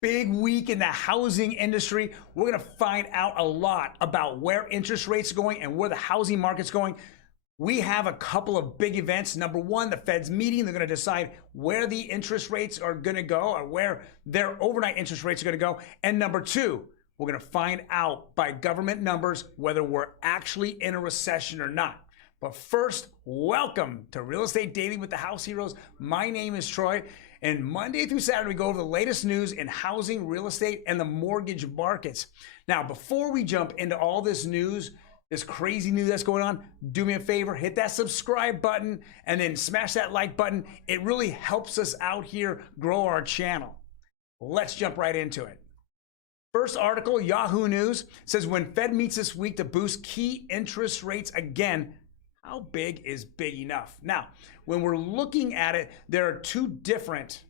Big week in the housing industry. We're going to find out a lot about where interest rates are going and where the housing market's going. We have a couple of big events. Number one, the Fed's meeting. They're going to decide where the interest rates are going to go or where their overnight interest rates are going to go. And number two, we're going to find out by government numbers whether we're actually in a recession or not. But first, welcome to Real Estate Daily with the House Heroes. My name is Troy. And Monday through Saturday, we go over the latest news in housing, real estate, and the mortgage markets. Now, before we jump into all this news, this crazy news that's going on, do me a favor, hit that subscribe button and then smash that like button. It really helps us out here grow our channel. Let's jump right into it. First article, Yahoo News, says when Fed meets this week to boost key interest rates again, how big is big enough? Now, when we're looking at it, there are two different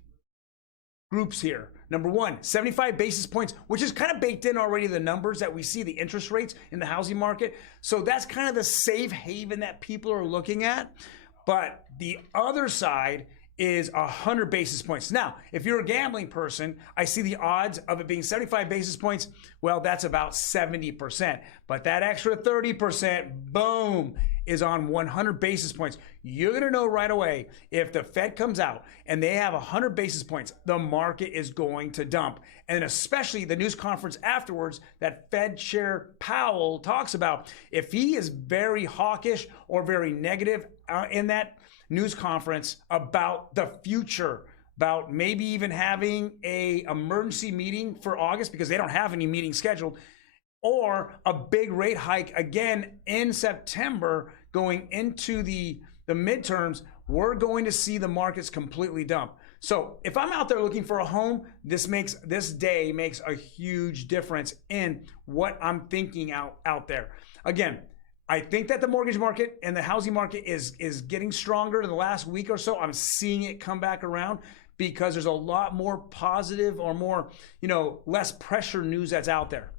groups here. Number one, 75 basis points, which is kind of baked in already the numbers that we see, the interest rates in the housing market. So that's kind of the safe haven that people are looking at. But the other side is 100 basis points. Now, if you're a gambling person, I see the odds of it being 75 basis points. Well, that's about 70%. But that extra 30%, boom, is on 100 basis points. You're going to know right away if the Fed comes out and they have 100 basis points, the market is going to dump. And especially the news conference afterwards that Fed Chair Powell talks about, if he is very hawkish or very negative in that news conference about the future, about maybe even having a emergency meeting for August because they don't have any meetings scheduled, or a big rate hike again in September going into the midterms, we're going to see the markets completely dump. So if I'm out there looking for a home, this day makes a huge difference in what I'm thinking out there. Again, I think that the mortgage market and the housing market is getting stronger in the last week or so. I'm seeing it come back around because there's a lot more positive or more, less pressure news that's out there.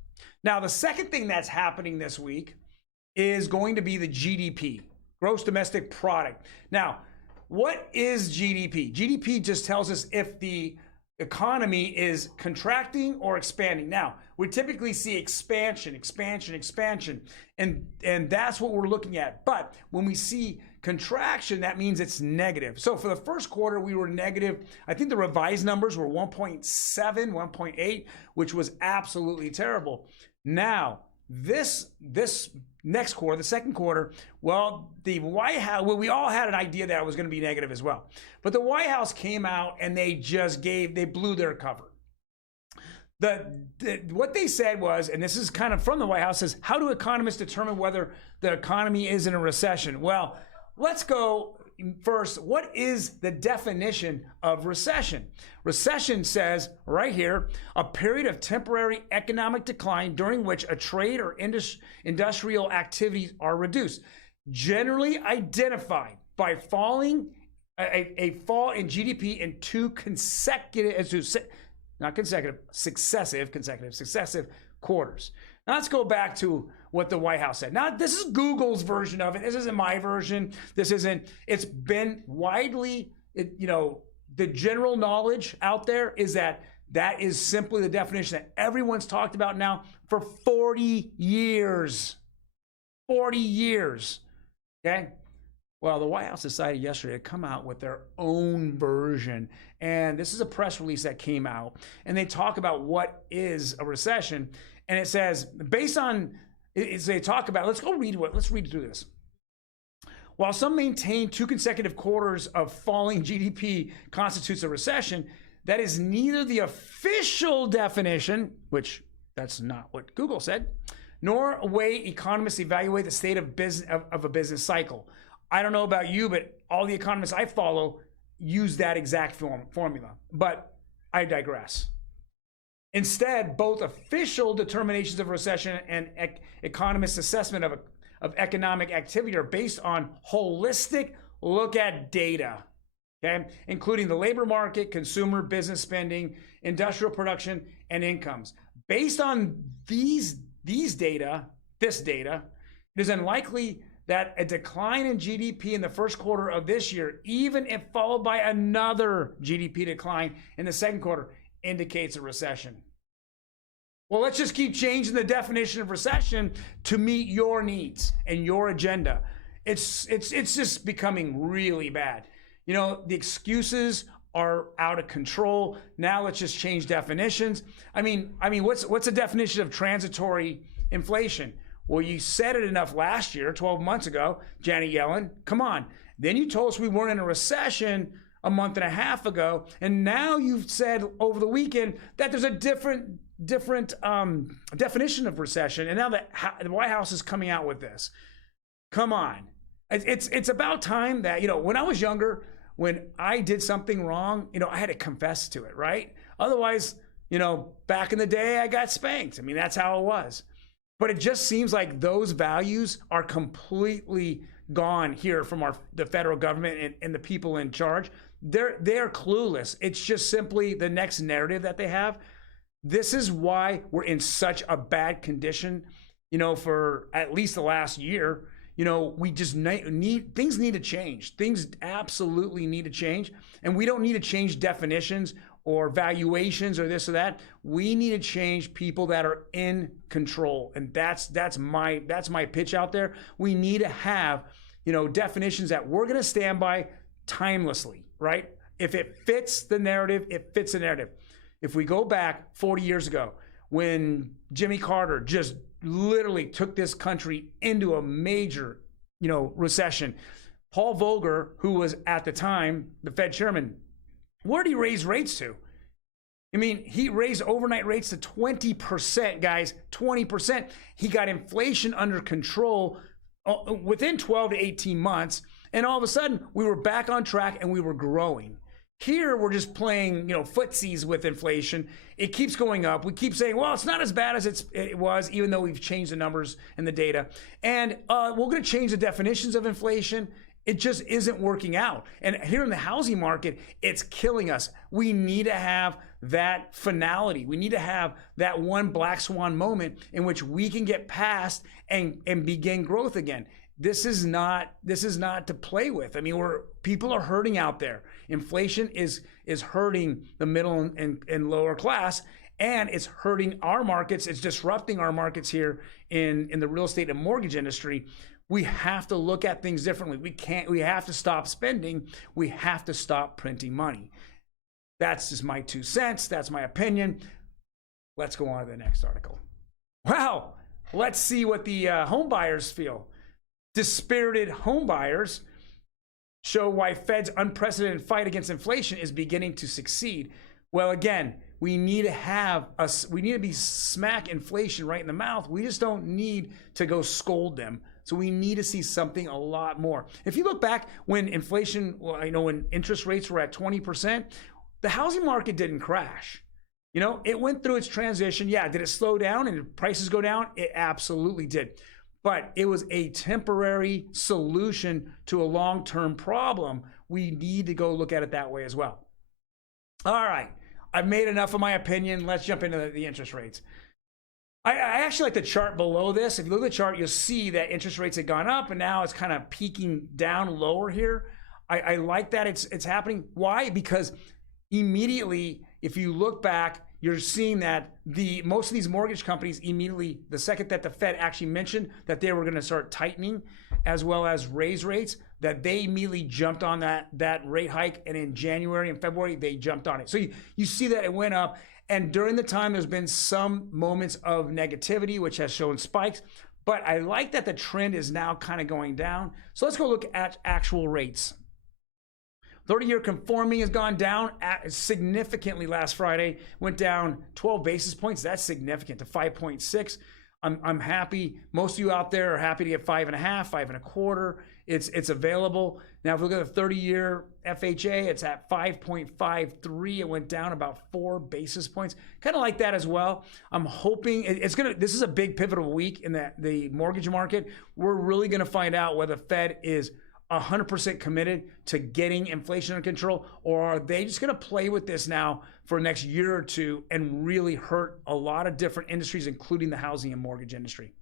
Now, the second thing that's happening this week is going to be the GDP, gross domestic product. Now, what is GDP? GDP just tells us if the economy is contracting or expanding. Now, we typically see expansion, and that's what we're looking at. But when we see contraction, that means it's negative. So for the first quarter, we were negative. I think the revised numbers were 1.7, 1.8, which was absolutely terrible. Now, this next quarter, the second quarter, well, the White House, we all had an idea that it was going to be negative as well. But the White House came out and they blew their cover. What they said was, and this is kind of from the White House, says, how do economists determine whether the economy is in a recession? Well, let's go first. What is the definition of recession? Recession says right here, a period of temporary economic decline during which a trade or industrial activities are reduced, generally identified by a fall in GDP in successive quarters. Now let's go back to what the White House said. Now, this is Google's version of it. This isn't my version. It's been widely, the general knowledge out there is that is simply the definition that everyone's talked about now for 40 years. 40 years, okay? Well, the White House decided yesterday to come out with their own version. And this is a press release that came out. And they talk about what is a recession. And it says, let's read through this. While some maintain 2 consecutive quarters of falling GDP constitutes a recession, that is neither the official definition, which that's not what Google said, nor a way economists evaluate the state of a business cycle. I don't know about you, but all the economists I follow use that exact formula. But I digress. Instead, both official determinations of recession and economists' assessment of economic activity are based on holistic look at data, okay, including the labor market, consumer business spending, industrial production, and incomes. Based on this data, it is unlikely that a decline in GDP in the first quarter of this year, even if followed by another GDP decline in the second quarter, indicates a recession. Well, let's just keep changing the definition of recession to meet your needs and your agenda. It's just becoming really bad. You know, the excuses are out of control. Now let's just change definitions. I mean, what's the definition of transitory inflation? Well, you said it enough last year, 12 months ago, Janet Yellen. Come on. Then you told us we weren't in a recession a month and a half ago, and now you've said over the weekend that there's a different definition of recession, and now the White House is coming out with this. Come on. It's about time that, you know, when I was younger, when I did something wrong, you know, I had to confess to it, right? Otherwise, you know, back in the day, I got spanked. I mean, that's how it was. But it just seems like those values are completely gone here from the federal government and the people in charge. They're clueless. It's just simply the next narrative that they have. This is why we're in such a bad condition, you know, for at least the last year. You know, we just things need to change. Things absolutely need to change. And we don't need to change definitions or valuations or this or that. We need to change people that are in control. And that's my pitch out there. We need to have, you know, definitions that we're going to stand by timelessly, right? If it fits the narrative, it fits the narrative. If we go back 40 years ago, when Jimmy Carter just literally took this country into a major, you know, recession, Paul Volcker, who was at the time the Fed chairman, where did he raise rates to? I mean, he raised overnight rates to 20%, guys, 20%. He got inflation under control within 12 to 18 months. And all of a sudden, we were back on track and we were growing. Here, we're just playing, you know, footsies with inflation. It keeps going up. We keep saying, well, it's not as bad as it was, even though we've changed the numbers and the data. And we're going to change the definitions of inflation. It just isn't working out. And here in the housing market, it's killing us. We need to have that finality. We need to have that one black swan moment in which we can get past and begin growth again. This is not to play with. I mean, people are hurting out there. Inflation is hurting the middle and lower class, and it's hurting our markets. It's disrupting our markets here in the real estate and mortgage industry. We have to look at things differently. We have to stop spending. We have to stop printing money. That's just my 2 cents. That's my opinion. Let's go on to the next article. Wow. Let's see what the home buyers feel. Dispirited home buyers show why Fed's unprecedented fight against inflation is beginning to succeed. Well, again, we need to be smack inflation right in the mouth. We just don't need to go scold them. So we need to see something a lot more. If you look back when inflation, well, you know, when interest rates were at 20%, the housing market didn't crash. You know, it went through its transition. Yeah, did it slow down and did prices go down? It absolutely did. But it was a temporary solution to a long-term problem. We need to go look at it that way as well. All right, I've made enough of my opinion. Let's jump into the interest rates. I actually like the chart below this. If you look at the chart, you'll see that interest rates have gone up and now it's kind of peaking down lower here. I like that it's happening. Why? Because immediately, if you look back, you're seeing that most of these mortgage companies immediately, the second that the Fed actually mentioned that they were going to start tightening as well as raise rates, that they immediately jumped on that rate hike. And in January and February, they jumped on it. So you see that it went up. And during the time, there's been some moments of negativity, which has shown spikes. But I like that the trend is now kind of going down. So let's go look at actual rates. 30-year conforming has gone down significantly last Friday, went down 12 basis points. That's significant to 5.6. I'm happy. Most of you out there are happy to get 5.5, 5.25. It's available. Now, if we look at the 30-year FHA, it's at 5.53. It went down about 4 basis points. Kind of like that as well. I'm hoping this is a big pivotal week in the mortgage market. We're really going to find out whether the Fed is 100% committed to getting inflation under control, or are they just going to play with this now for the next year or two and really hurt a lot of different industries, including the housing and mortgage industry?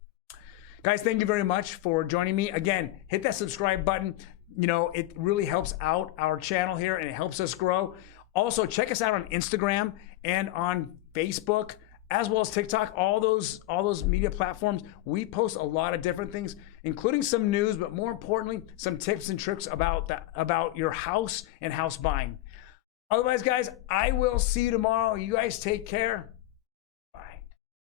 Guys, thank you very much for joining me. Again, hit that subscribe button. You know, it really helps out our channel here and it helps us grow. Also, check us out on Instagram and on Facebook, as well as TikTok, all those media platforms. We post a lot of different things, including some news, but more importantly, some tips and tricks about your house and house buying. Otherwise, guys, I will see you tomorrow. You guys take care.